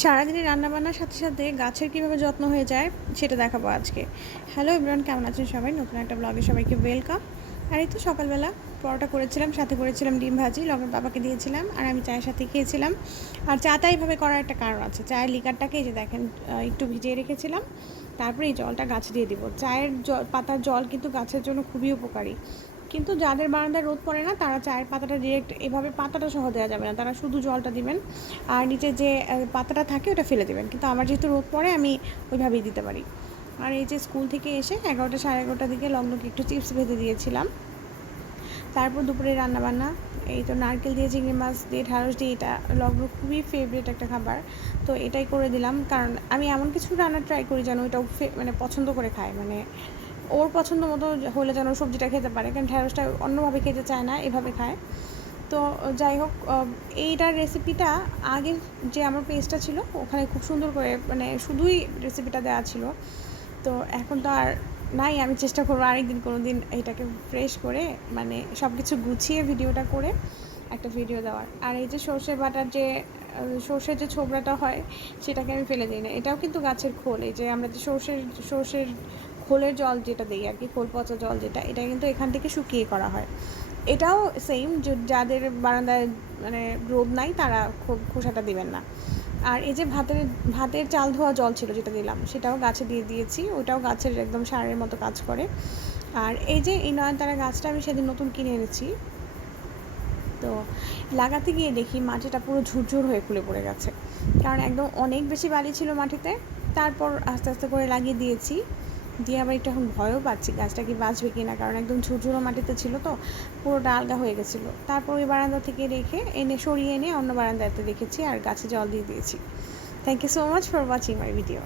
সারাদিনে রান্নাবান্নার সাথে সাথে গাছের কীভাবে যত্ন হয়ে যায় সেটা দেখাবো আজকে। হ্যালো এভরিওয়ান কেমন আছেন সবাই? নতুন একটা ব্লগে সবাইকে ওয়েলকাম আর এই তো সকালবেলা পরোটা করেছিলাম, সাথে করেছিলাম ডিম ভাজি লগের বাবাকে দিয়েছিলাম, আর আমি চায়ের সাথে খেয়েছিলাম। আর চাটা এইভাবে করার একটা কারণ আছে, চায়ের লিকারটাকে এই যে দেখেন একটু ভিজিয়ে রেখেছিলাম। তারপরে এই জলটা গাছে দিয়ে দিব। চায়ের জল পাতার জল কিন্তু গাছের জন্য খুবই উপকারী। কিন্তু যাদের বারান্দায় রোদ পড়ে না, তারা চায়ের পাতাটা ডিরেক্ট এভাবে পাতাটা সহ দেওয়া যাবে না। তারা শুধু জলটা দিবেন আর নিচে যে পাতাটা থাকে ওটা ফেলে দেবেন। কিন্তু আমার যেহেতু রোদ পড়ে, আমি ওইভাবেই দিতে পারি। আর এই যে স্কুল থেকে এসে এগারোটা সাড়ে এগারোটার দিকে লগ্নকে একটু চিপস ভেজে দিয়েছিলাম। তারপর দুপুরে রান্নাবান্না, এই তো নারকেল দিয়ে, চিংড়ি মাছ দিয়ে, ঢ্যাঁড়স দিয়ে, এটা লগ্ন খুবই ফেভারিট একটা খাবার। তো এটাই করে দিলাম। কারণ আমি এমন কিছু রান্না ট্রাই করি যেন ওইটাও মানে পছন্দ করে খায়। মানে ওর পছন্দ মতো হলে যেন সবজিটা খেতে পারে, কারণ ঢ্যাঁড়সটা অন্যভাবে খেতে চায় না, এভাবে খায়। তো যাই হোক এইটার রেসিপিটা আগে যে আমার পেজটা ছিল, ওখানে খুব সুন্দর করে মানে শুধুই রেসিপিটা দেওয়া ছিল। তো এখন তো আর নাই, আমি চেষ্টা করব আরেকদিন কোনো দিন এটাকে ফ্রেশ করে মানে সব কিছু গুছিয়ে ভিডিওটা করে একটা ভিডিও দেওয়ার। আর এই যে সর্ষে বাটার যে সর্ষের যে ছোবড়াটা হয়, সেটাকে আমি ফেলে দিই না। এটাও কিন্তু গাছের খোল, এই যে আমরা যে সর্ষের সর্ষের খোলের জল যেটা দিই আর কি, খোল পচা জল যেটা, এটা কিন্তু এখান থেকে শুকিয়ে করা হয়। এটাও সেম যাদের বারান্দায় মানে রোদ নাই, তারা খুব খোসাটা দেবেন না। আর এই যে ভাতের ভাতের চাল ধোয়া জল ছিল যেটা দিলাম, সেটাও গাছে দিয়ে দিয়েছি, ওটাও গাছের একদম সারের মতো কাজ করে। আর এই যে এই নয়নতারা গাছটা আমি সেদিন নতুন কিনে এনেছি। তো লাগাতে গিয়ে দেখি মাটিটা পুরো ঝুরঝুর হয়ে খুলে পড়ে গেছে। কারণ একদম অনেক বেশি বালি ছিল মাটিতে, তারপর আস্তে আস্তে করে লাগিয়ে দিয়েছি। দিয়ে আবার একটু এখন ভয়ও পাচ্ছি গাছটা কি বাঁচবে কি না, কারণ একদম ঝুরঝুরো মাটিতে ছিল তো, পুরোটা আলগা হয়ে গেছিল। তারপর ওই বারান্দা থেকে রেখে এনে সরিয়ে এনে অন্য বারান্দাতে রেখেছি আর গাছে জল দিয়ে দিয়েছি। Thank you so much for watching my video